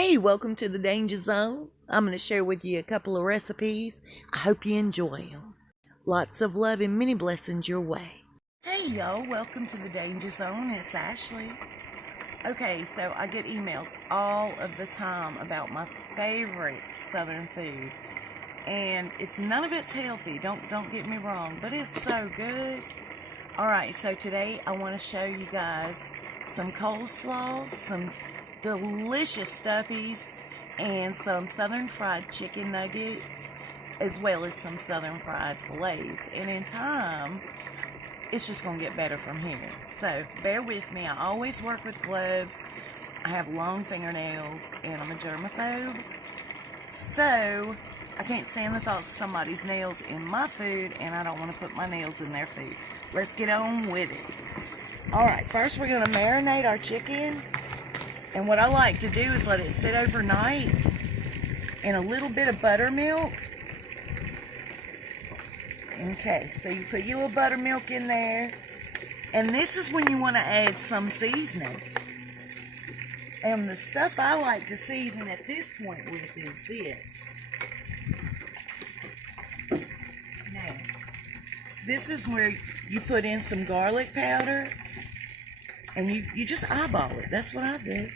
Hey, welcome to the Danger Zone. I'm going to share with you a couple of recipes. I hope you enjoy them. Lots of love and many blessings your way. Hey, y'all, welcome to the Danger Zone. It's Ashley. Okay, so I get emails all of the time about my favorite Southern food. And none of it's healthy, don't get me wrong, but it's so good. Alright, so today I want to show you guys some coleslaw, some delicious stuffies, and some southern fried chicken nuggets, as well as some southern fried fillets. And in time, it's just going to get better from here. So bear with me. I always work with gloves. I have long fingernails, and I'm a germaphobe. So I can't stand the thoughts of somebody's nails in my food, and I don't want to put my nails in their food. Let's get on with it. Alright, first we're going to marinate our chicken. And what I like to do is let it sit overnight in a little bit of buttermilk. Okay, so you put your little buttermilk in there. And this is when you want to add some seasoning. And the stuff I like to season at this point with is this. Now, this is where you put in some garlic powder. And you just eyeball it. That's what I do.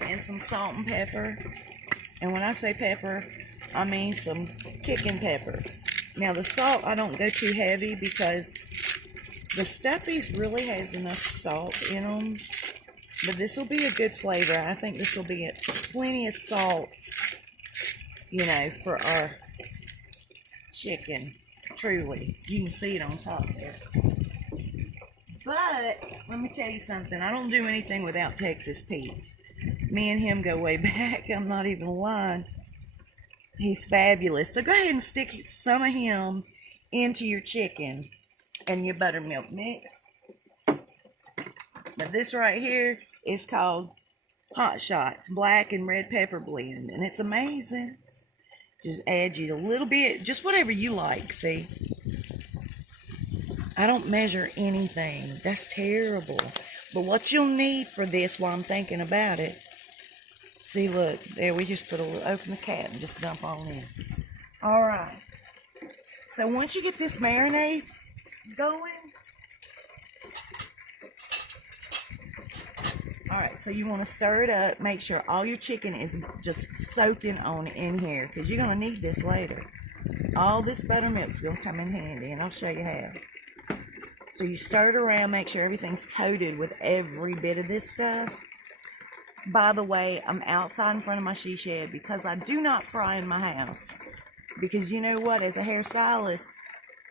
And some salt and pepper. And when I say pepper, I mean some kicking pepper. Now the salt, I don't go too heavy because the stuffies really has enough salt in them. But this will be a good flavor. I think this will be plenty of salt, you know, for our chicken. Truly, you can see it on top there. But let me tell you something, I don't do anything without Texas Pete. Me and him go way back. I'm not even lying. He's fabulous. So go ahead and stick some of him into your chicken and your buttermilk mix. But this right here is called Hot Shots black and red pepper blend, and it's amazing. Just add you a little bit, just whatever you like, see? I don't measure anything. That's terrible. But what you'll need for this while I'm thinking about it, see, look, there we just put a little, open the cap and just dump on in. Alright. So once you get this marinade going, alright, so you want to stir it up. Make sure all your chicken is just soaking on in here, because you're going to need this later. All this buttermilk's going to come in handy, and I'll show you how. So you stir it around, make sure everything's coated with every bit of this stuff. By the way, I'm outside in front of my she shed because I do not fry in my house. Because you know what, as a hairstylist,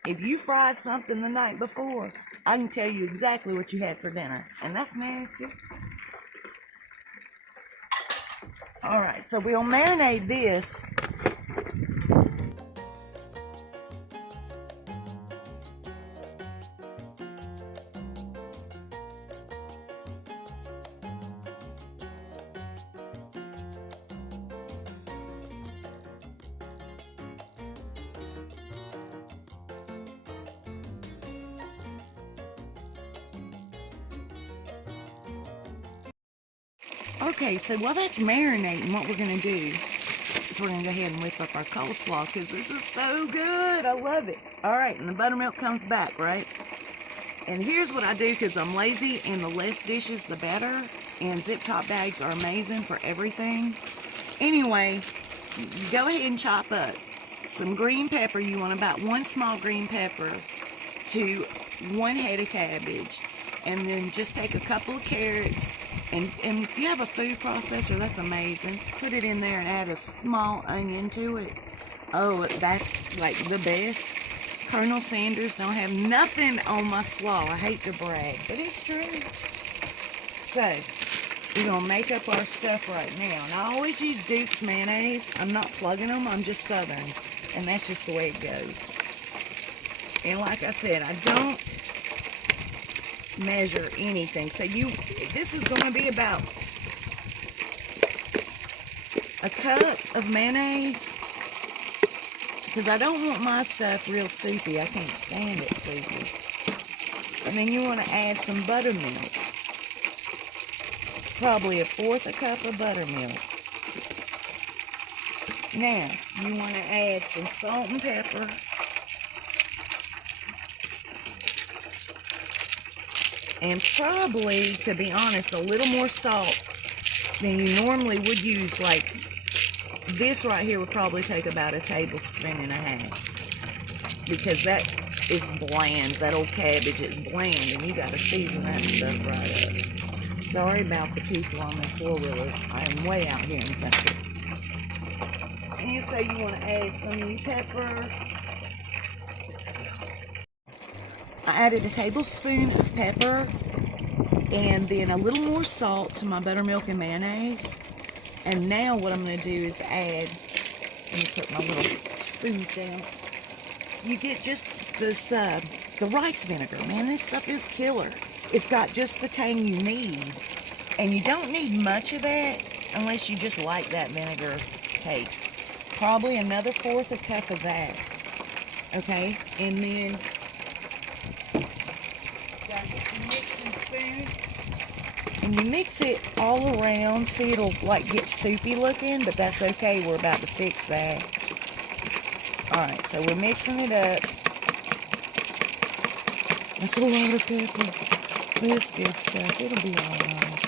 if you fried something the night before, I can tell you exactly what you had for dinner. And that's nasty. Alright, so we'll marinate this. Okay, so while that's marinating, what we're going to do is we're going to go ahead and whip up our coleslaw, because this is so good. I love it. Alright, and the buttermilk comes back, right? And here's what I do, because I'm lazy, and the less dishes, the better. And zip top bags are amazing for everything. Anyway, you go ahead and chop up some green pepper. You want about 1 small green pepper to 1 head of cabbage. And then just take a couple of carrots. And if you have a food processor, that's amazing. Put it in there and add a small onion to it. Oh, that's like the best. Colonel Sanders don't have nothing on my slaw. I hate to brag, but it's true. So, we're going to make up our stuff right now. And I always use Duke's mayonnaise. I'm not plugging them. I'm just Southern. And that's just the way it goes. And like I said, I don't measure anything. So this is going to be about a cup of mayonnaise, because I don't want my stuff real soupy. I can't stand it soupy. And then you want to add some buttermilk. Probably a fourth a cup of buttermilk. Now, you want to add some salt and pepper. And probably, to be honest, a little more salt than you normally would use. Like, this right here would probably take about a tablespoon and a half. Because that is bland. That old cabbage is bland, and you got to season that stuff right up. Sorry about the people on the four-wheelers. I am way out here in the country. And so you want to add some new pepper. I added a tablespoon of pepper and then a little more salt to my buttermilk and mayonnaise. And now what I'm going to do is add, let me put my little spoons down. You get just this, the rice vinegar. Man, this stuff is killer. It's got just the tang you need. And you don't need much of that unless you just like that vinegar taste. Probably another fourth a cup of that. Okay? And then gotta get your mixing spoon. And you mix it all around. See, it'll like get soupy looking, but that's okay. We're about to fix that. Alright, so we're mixing it up. That's a lot of pepper. This good stuff. It'll be alright.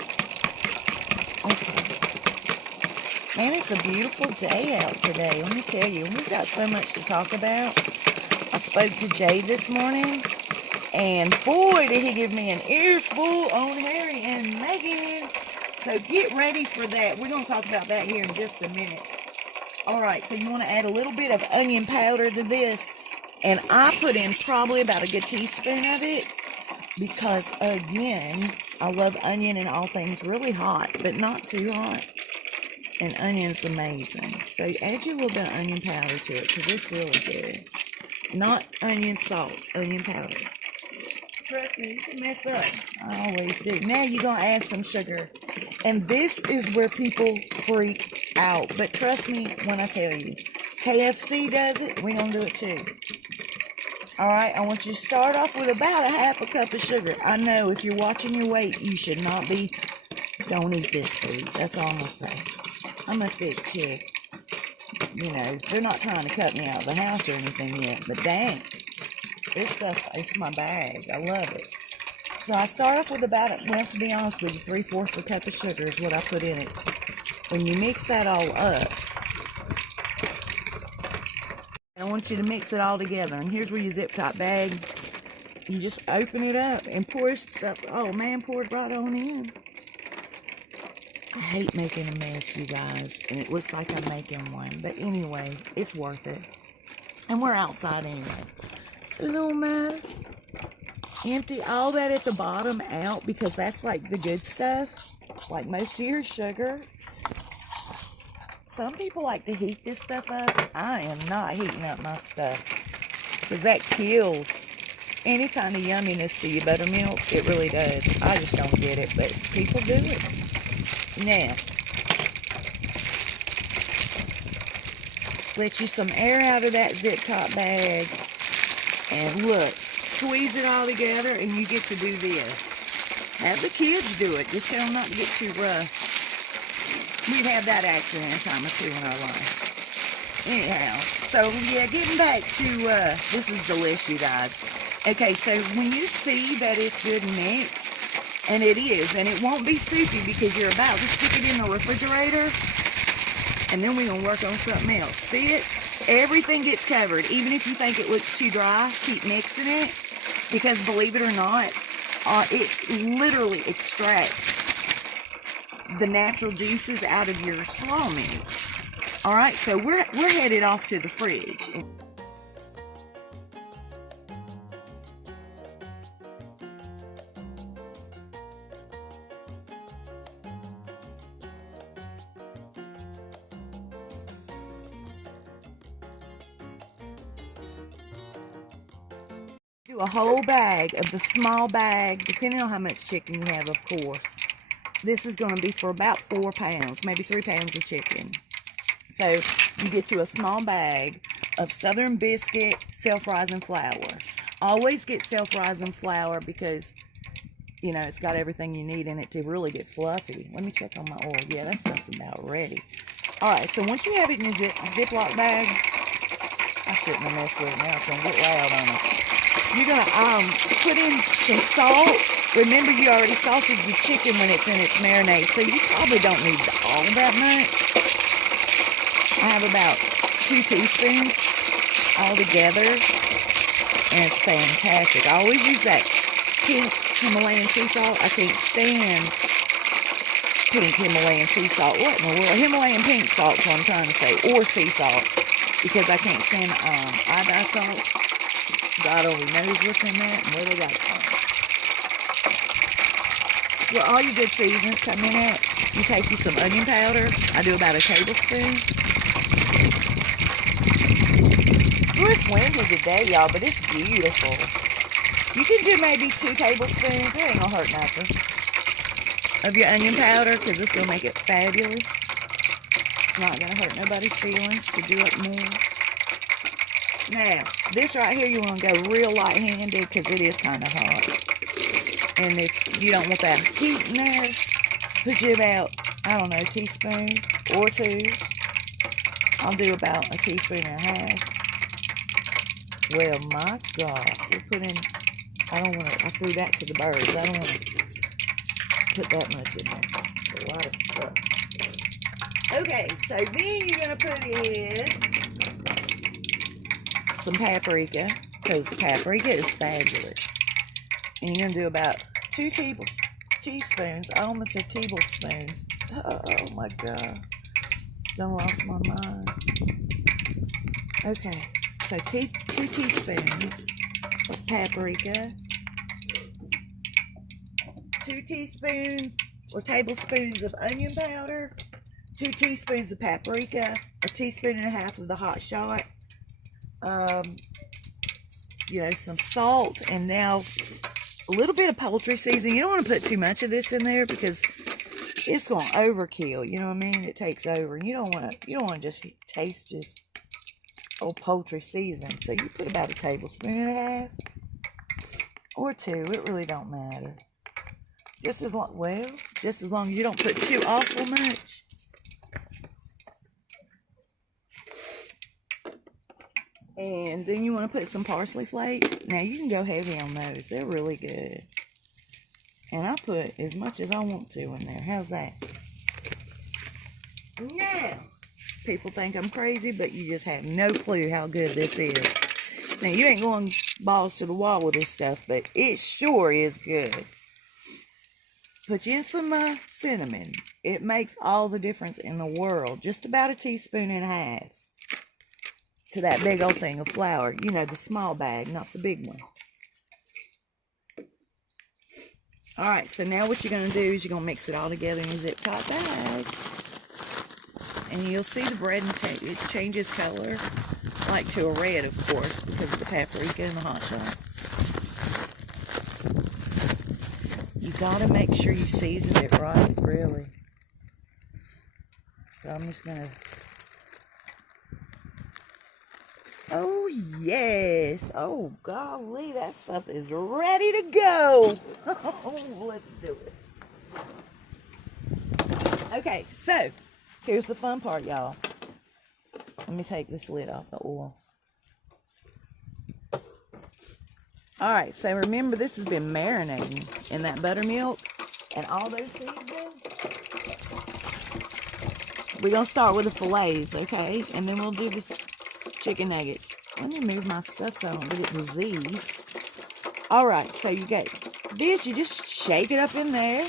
Okay. Man, it's a beautiful day out today. Let me tell you, we've got so much to talk about. I spoke to Jay this morning, and boy, did he give me an earful on Harry and Megan. So get ready for that. We're going to talk about that here in just a minute. Alright, so you want to add a little bit of onion powder to this. And I put in probably about a good teaspoon of it. Because, again, I love onion and all things really hot, but not too hot. And onion's amazing. So add you a little bit of onion powder to it, because it's really good. Not onion salt, onion powder. Trust me, you can mess up. I always do. Now you're going to add some sugar. And this is where people freak out. But trust me when I tell you. KFC does it, we're going to do it too. Alright, I want you to start off with about a half a cup of sugar. I know if you're watching your weight, you should not be. Don't eat this food. That's all I'm going to say. I'm a thick chick. You know, they're not trying to cut me out of the house or anything yet. But dang, this stuff, it's my bag. I love it. So I start off with about, well, to be honest with you, 3/4 a cup of sugar is what I put in it. When you mix that all up, I want you to mix it all together. And here's where your zip top bag, you just open it up and pour it stuff. Oh man, pour it right on in. I hate making a mess, you guys. And it looks like I'm making one. But anyway, it's worth it. And we're outside anyway. So it don't matter. Empty all that at the bottom out because that's like the good stuff. Like most of your sugar. Some people like to heat this stuff up. I am not heating up my stuff. Because that kills any kind of yumminess to your buttermilk. It really does. I just don't get it. But people do it. Now, let you some air out of that zip top bag. And look, squeeze it all together and you get to do this. Have the kids do it. Just tell them not to get too rough. We've had that accident a time or two in our life. Anyhow, so yeah, getting back to, this is delicious, you guys. Okay, so when you see that it's good mixed, and it is, and it won't be soupy because you're about to stick it in the refrigerator, and then we're going to work on something else. See it? Everything gets covered. Even if you think it looks too dry, keep mixing it, because believe it or not, it literally extracts the natural juices out of your slaw mix. Alright, so we're headed off to the fridge. Do a whole bag of the small bag, depending on how much chicken you have, of course. This is going to be for about 4 pounds, maybe 3 pounds of chicken. So you get you a small bag of Southern Biscuit self-rising flour. Always get self-rising flour because, you know, it's got everything you need in it to really get fluffy. Let me check on my oil. Yeah, that stuff's about ready. Alright, so once you have it in your Ziploc bag, I shouldn't have messed with it now. It's going to get loud on it. You're going to put in some salt. Remember, you already salted your chicken when it's in its marinade, so you probably don't need all that much. I have about 2 teaspoons all together, and it's fantastic. I always use that pink Himalayan sea salt. I can't stand pink Himalayan sea salt. What in the world? Himalayan pink salt is what I'm trying to say, or sea salt, because I can't stand iodine salt. God only knows what's in that and where they got it from. So all your good seasonings come in at. You take you some onion powder. I do about a tablespoon. Ooh, it's windy today, y'all, but it's beautiful. You can do maybe 2 tablespoons. It ain't gonna hurt nothing. Of your onion powder, because it's gonna make it fabulous. It's not gonna hurt nobody's feelings to do it more. Now, this right here, you want to go real light-handed because it is kind of hot. And if you don't want that heat in there, put you about, I don't know, a teaspoon or 2. I'll do about a teaspoon and a half. Well, my God, we're putting, I don't want to, I threw that to the birds. I don't want to put that much in there. It's a lot of stuff. Okay, so then you're going to put in some paprika, because paprika is fabulous. And you're going to do about 2 teaspoons. I almost said tablespoons. Oh my God. Done lost my mind. Okay, so 2 teaspoons of paprika. 2 teaspoons or tablespoons of onion powder. 2 teaspoons of paprika. A teaspoon and a half of the hot shot. You know, some salt, and now a little bit of poultry seasoning. You don't want to put too much of this in there because it's going to overkill. You know what I mean? It takes over, and you don't want to just taste just old poultry seasoning. So you put about a tablespoon and a half or 2. It really don't matter. Just as long as you don't put too awful much. And then you want to put some parsley flakes. Now, you can go heavy on those. They're really good. And I put as much as I want to in there. How's that? Now, people think I'm crazy, but you just have no clue how good this is. Now, you ain't going balls to the wall with this stuff, but it sure is good. Put you in some cinnamon. It makes all the difference in the world. Just about a teaspoon and a half. To that big old thing of flour. You know, the small bag, not the big one. Alright, so now what you're going to do is you're going to mix it all together in a zip tie bag. And you'll see the bread, it changes color. Like to a red, of course, because of the paprika and the hot shot. You got to make sure you season it right, really. So I'm just going to... Oh, yes. Oh, golly, that stuff is ready to go. Let's do it. Okay, so here's the fun part, y'all. Let me take this lid off the oil. All right, so remember, this has been marinating in that buttermilk and all those seasonings. We're going to start with the fillets, okay? And then we'll do the chicken nuggets. Let me move my stuff so I don't get diseased. All right, so you got this. You just shake it up in there.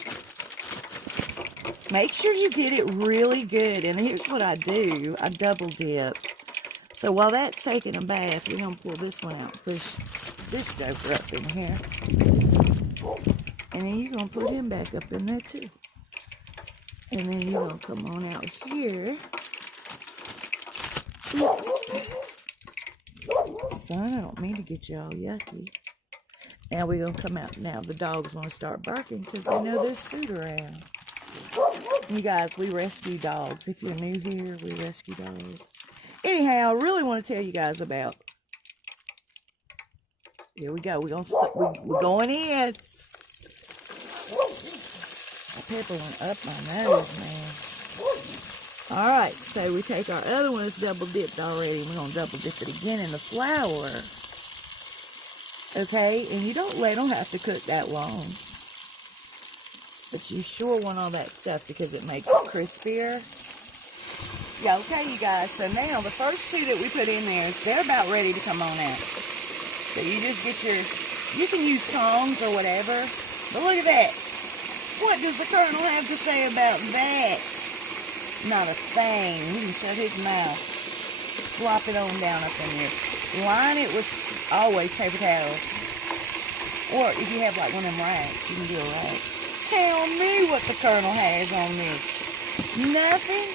Make sure you get it really good. And here's what I do. I double dip. So while that's taking a bath, we're going to pull this one out and push this joker up in here. And then you're going to put him back up in there too. And then you're going to come on out here. Oops. Son, I don't mean to get you all yucky. Now we're going to come out. Now the dogs want to start barking because they know there's food around. You guys, we rescue dogs. If you're new here, we rescue dogs. Anyhow, I really want to tell you guys about Here we go. We're going in. That pepper went up my nose, man. Alright, so we take our other one that's double dipped already, and we're going to double dip it again in the flour. Okay, and you don't have to cook that long. But you sure want all that stuff because it makes it crispier. Yeah, okay, you guys. So now the first two that we put in there, they're about ready to come on out. So you just get you can use tongs or whatever. But look at that. What does the Colonel have to say about that? Not a thing. He can shut his mouth. Flop it on down up in there. Line it with always paper towels. Or if you have like one of them racks, you can do a rack. Tell me what the Colonel has on this. Nothing?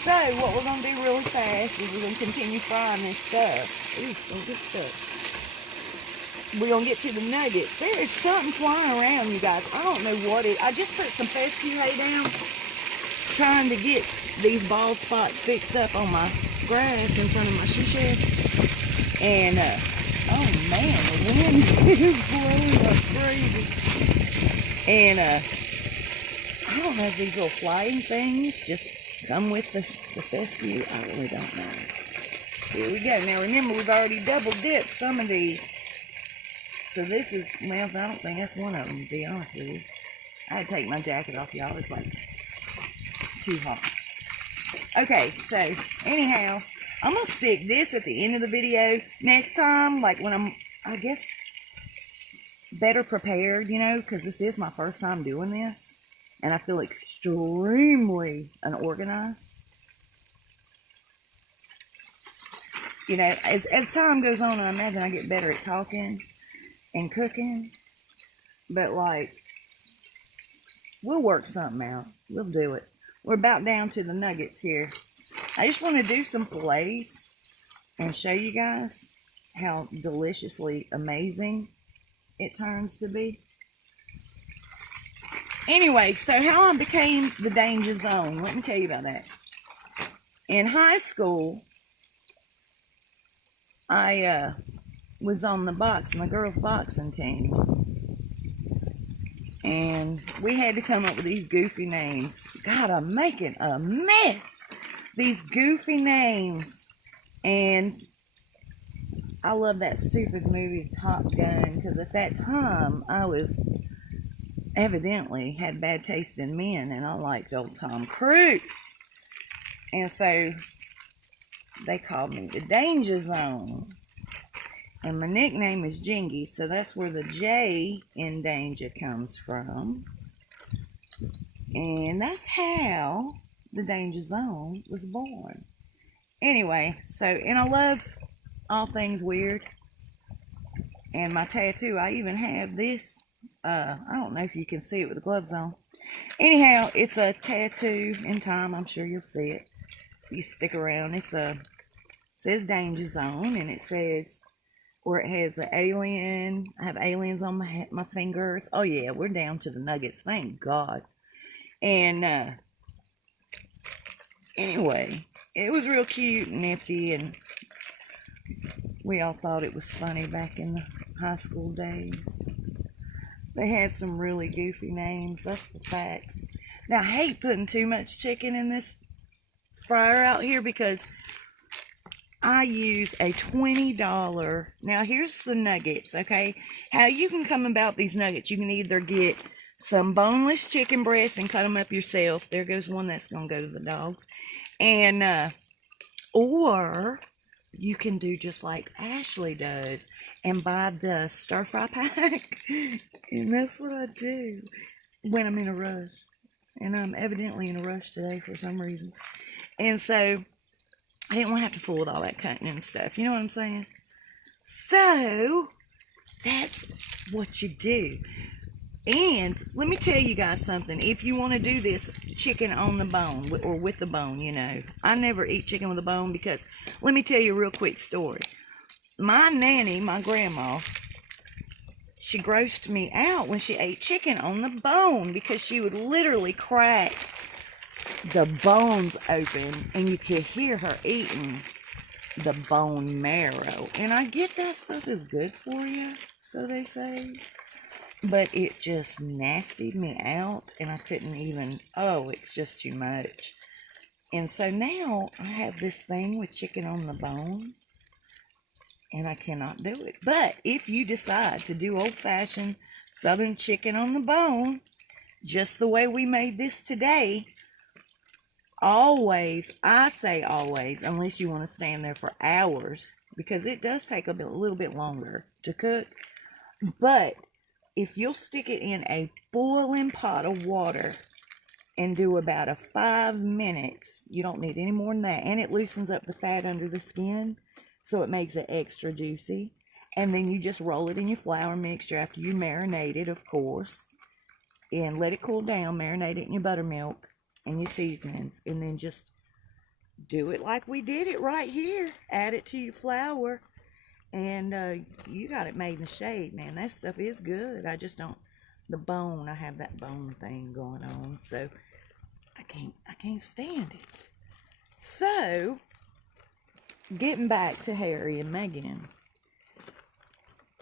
So what we're going to do really fast is we're going to continue frying this stuff. Ooh, look at this stuff. We're going to get to the nuggets. There is something flying around, you guys. I don't know what it is. I just put some fescue hay down, trying to get these bald spots fixed up on my grass in front of my she shed. And, oh man, the wind is blowing like crazy. And, I don't know if these little flying things just come with the fescue. I really don't know. Here we go. Now remember, we've already double dipped some of these. So this is, well, I don't think that's one of them, to be honest with you. I had to take my jacket off, y'all. It's like too hot. Okay, so anyhow, I'm going to stick this at the end of the video next time, like when I'm, I guess, better prepared, you know, because this is my first time doing this. And I feel extremely unorganized. You know, as time goes on, I imagine I get better at talking and cooking, but like, we'll work something out. We'll do it. We're about down to the nuggets here. I just want to do some fillets and show you guys how deliciously amazing it turns to be. Anyway, so how I became the Danger Zone, let me tell you about that. In high school, I was on the girls' boxing team. And we had to come up with these goofy names. God, I'm making a mess. These goofy names. And I love that stupid movie, Top Gun, because at that time, I was evidently had bad taste in men, and I liked old Tom Cruise. And so, they called me the Danger Zone. And my nickname is Jingy, so that's where the J in danger comes from. And that's how the Danger Zone was born. Anyway, so, and I love all things weird. And my tattoo, I even have this. I don't know if you can see it with the gloves on. Anyhow, it's a tattoo. In time, I'm sure you'll see it. You stick around. It says Danger Zone, and it says, or it has an alien. I have aliens on my fingers. Oh yeah, we're down to the nuggets. Thank God. And anyway, it was real cute and nifty, and we all thought it was funny back in the high school days. They had some really goofy names. That's the facts. Now, I hate putting too much chicken in this fryer out here because I use a $20. Now, here's the nuggets, okay? How you can come about these nuggets. You can either get some boneless chicken breasts and cut them up yourself. There goes one that's going to go to the dogs. And, or you can do just like Ashley does and buy the stir-fry pack. And that's what I do when I'm in a rush. And I'm evidently in a rush today for some reason. And so, I didn't want to have to fool with all that cutting and stuff. You know what I'm saying? So, that's what you do. And, let me tell you guys something. If you want to do this chicken on the bone, or with the bone, you know. I never eat chicken with a bone because, let me tell you a real quick story. My nanny, my grandma, she grossed me out when she ate chicken on the bone because she would literally crack the bones open and you could hear her eating the bone marrow. And I get that stuff is good for you. so they say. But it just nastied me out, and I couldn't even, oh, it's just too much. And so now I have this thing with chicken on the bone, and I cannot do it. But if you decide to do old-fashioned southern chicken on the bone, just the way we made this today, always, I say always, unless you want to stand there for hours, because it does take a little bit longer to cook. But if you'll stick it in a boiling pot of water and do about a 5 minutes, you don't need any more than that, and it loosens up the fat under the skin, so it makes it extra juicy. And then you just roll it in your flour mixture after you marinate it, of course, and let it cool down. Marinate it in your buttermilk and your seasonings, and then just do it like we did it right here. Add it to your flour, and you got it made in the shade, man. That stuff is good. I just don't, the bone, I have that bone thing going on, so I can't stand it. So, getting back to Harry and Meghan,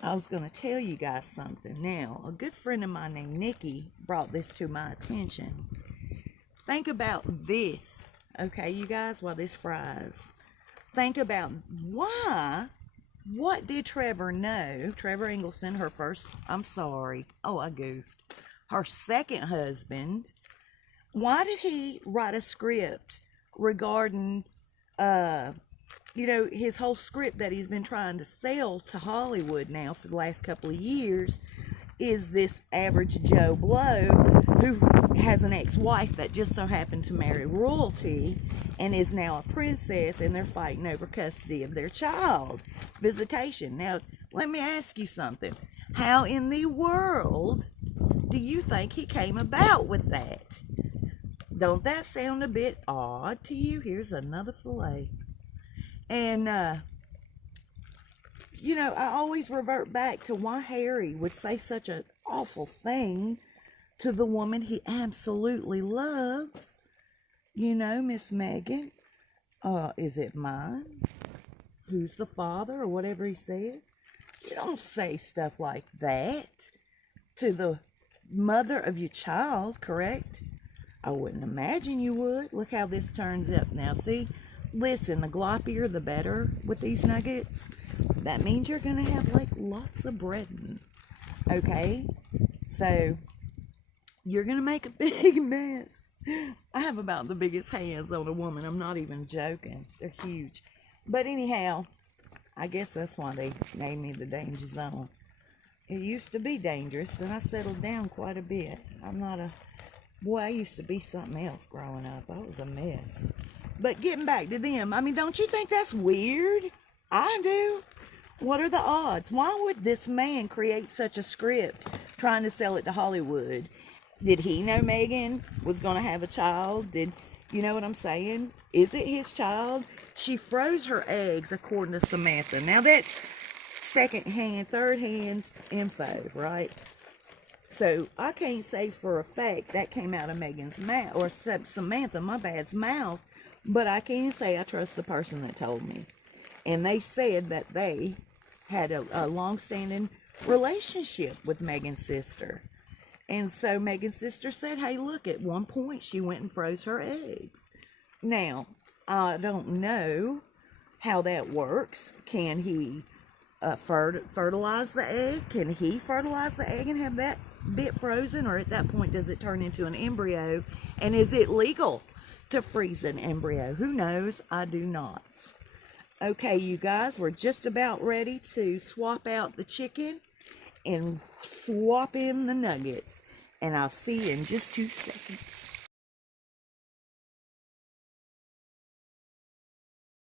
I was going to tell you guys something. Now, a good friend of mine named Nikki brought this to my attention. Think about this, okay, you guys, while this fries. Think about what did Trevor know? Trevor Engelson, her first, I'm sorry, oh, I goofed. Her second husband. Why did he write a script regarding, his whole script that he's been trying to sell to Hollywood now for the last couple of years is this average Joe Blow who has an ex-wife that just so happened to marry royalty and is now a princess, and they're fighting over custody of their child. Visitation. Now, let me ask you something. How in the world do you think he came about with that? Don't that sound a bit odd to you? Here's another fillet. And, I always revert back to why Harry would say such an awful thing to the woman he absolutely loves. Miss Meghan. Is it mine? Who's the father, or whatever he said? You don't say stuff like that to the mother of your child, correct? I wouldn't imagine you would. Look how this turns up now. See? Listen, the gloppier the better with these nuggets. That means you're going to have, lots of breading. Okay? So, you're going to make a big mess. I have about the biggest hands on a woman. I'm not even joking. They're huge. But anyhow, I guess that's why they named me the Danger Zone. It used to be dangerous, then I settled down quite a bit. Boy, I used to be something else growing up. I was a mess. But getting back to them, don't you think that's weird? I do. What are the odds? Why would this man create such a script trying to sell it to Hollywood? Did he know Meghan was going to have a child? You know what I'm saying? Is it his child? She froze her eggs, according to Samantha. Now, that's second-hand, third-hand info, right? So, I can't say for a fact that came out of Meghan's mouth, or Samantha, my bad's mouth, but I can say I trust the person that told me. And they said that they had a long-standing relationship with Meghan's sister. And so Meghan's sister said, hey, look, at one point she went and froze her eggs. Now, I don't know how that works. Can he fertilize the egg? Can he fertilize the egg and have that bit frozen? Or at that point, does it turn into an embryo? And is it legal to freeze an embryo? Who knows? I do not. Okay, you guys, we're just about ready to swap out the chicken and swap in the nuggets. And I'll see you in just 2 seconds.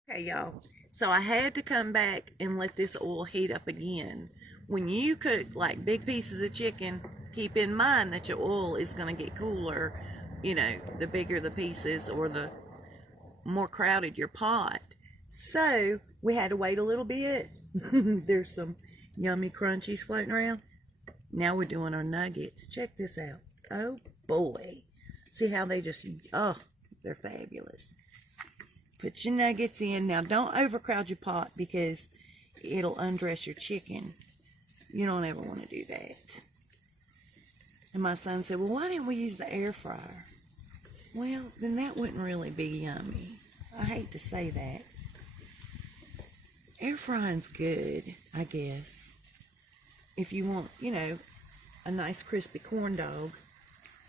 Okay, y'all. So I had to come back and let this oil heat up again. When you cook big pieces of chicken, keep in mind that your oil is going to get cooler, the bigger the pieces or the more crowded your pot. So we had to wait a little bit. There's some yummy crunchies floating around. Now we're doing our nuggets. Check this out. Oh boy. See how they just, they're fabulous. Put your nuggets in. Now don't overcrowd your pot because it'll undress your chicken. You don't ever want to do that. And my son said, well, why didn't we use the air fryer? Well, then that wouldn't really be yummy. I hate to say that. Air frying's good, I guess. If you want, you know, a nice crispy corn dog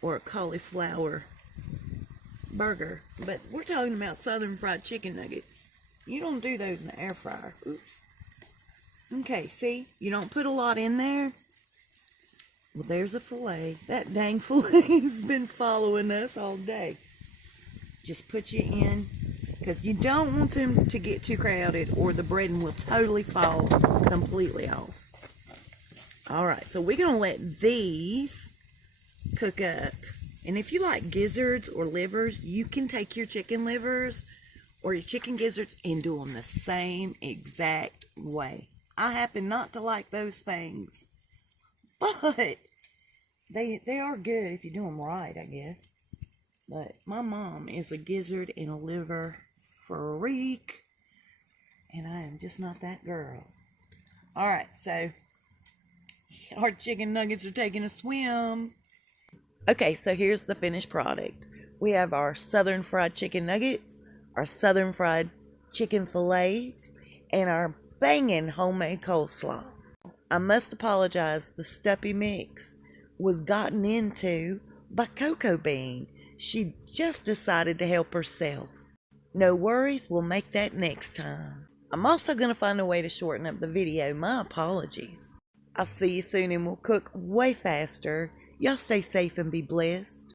or a cauliflower burger. But we're talking about southern fried chicken nuggets. You don't do those in the air fryer. Oops. Okay, see? You don't put a lot in there. Well, there's a fillet. That dang fillet's been following us all day. Just put you in, because you don't want them to get too crowded or the breading will totally fall completely off. Alright, so we're going to let these cook up. And if you like gizzards or livers, you can take your chicken livers or your chicken gizzards and do them the same exact way. I happen not to like those things, but they are good if you do them right, I guess. But my mom is a gizzard and a liver freak, and I am just not that girl. Alright, so our chicken nuggets are taking a swim. Okay, so here's the finished product. We have our southern fried chicken nuggets, our southern fried chicken fillets, and our banging homemade coleslaw. I must apologize, the stuffy mix was gotten into by Cocoa Bean. She just decided to help herself. No worries, we'll make that next time. I'm also going to find a way to shorten up the video. My apologies. I'll see you soon and we'll cook way faster. Y'all stay safe and be blessed.